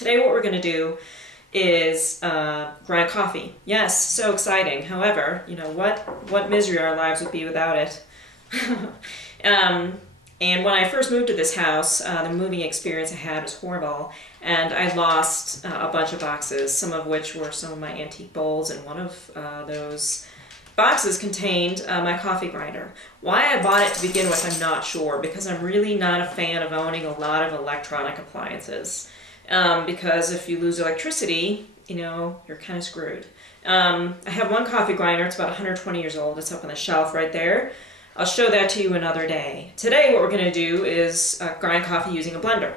Today what we're going to do is grind coffee. Yes, so exciting. However, you know, what misery our lives would be without it. And when I first moved to this house, the moving experience I had was horrible, and I lost a bunch of boxes, some of which were some of my antique bowls, and one of those boxes contained my coffee grinder. Why I bought it to begin with, I'm not sure, because I'm really not a fan of owning a lot of electronic appliances. Because if you lose electricity, you know, you're kind of screwed. I have one coffee grinder, it's about 120 years old, it's up on the shelf right there. I'll show that to you another day. Today what we're going to do is grind coffee using a blender.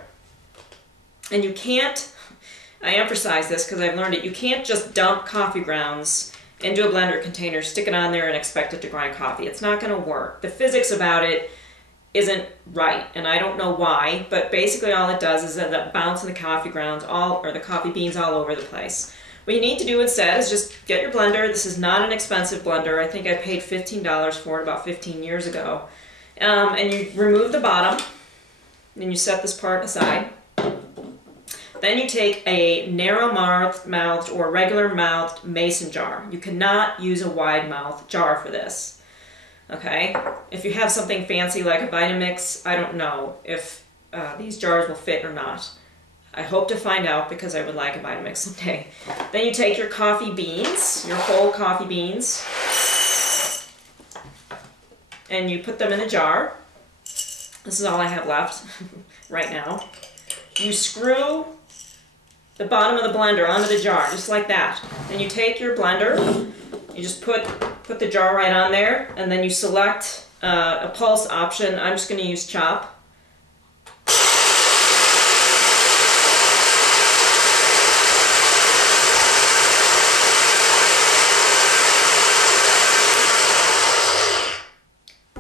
And you can't, I emphasize this because I've learned it, you can't just dump coffee grounds into a blender container, stick it on there and expect it to grind coffee. It's not going to work. The physics about it isn't right, and I don't know why, but basically all it does is end up bouncing the coffee grounds or the coffee beans all over the place. What you need to do instead is just get your blender. This is not an expensive blender. I think I paid $15 for it about 15 years ago. And you remove the bottom, and you set this part aside. Then you take a narrow-mouthed or regular-mouthed mason jar. You cannot use a wide-mouthed jar for this. Okay? If you have something fancy like a Vitamix, I don't know if these jars will fit or not. I hope to find out because I would like a Vitamix someday. Then you take your coffee beans, your whole coffee beans, and you put them in a jar. This is all I have left right now. You screw the bottom of the blender onto the jar, just like that. Then you take your blender, you just put the jar right on there, and then you select a pulse option. I'm just going to use chop.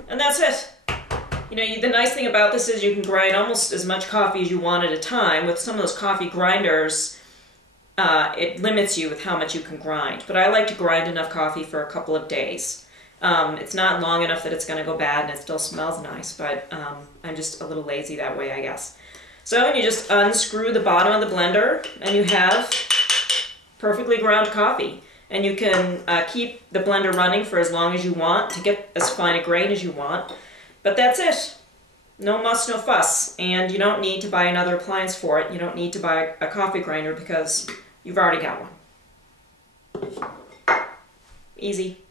And that's it. You know, the nice thing about this is you can grind almost as much coffee as you want at a time. With some of those coffee grinders, it limits you with how much you can grind. But I like to grind enough coffee for a couple of days. It's not long enough that it's going to go bad and it still smells nice, but I'm just a little lazy that way, I guess. So you just unscrew the bottom of the blender and you have perfectly ground coffee. And you can keep the blender running for as long as you want to get as fine a grain as you want. But that's it. No muss, no fuss. And you don't need to buy another appliance for it. You don't need to buy a coffee grinder because you've already got one. Easy.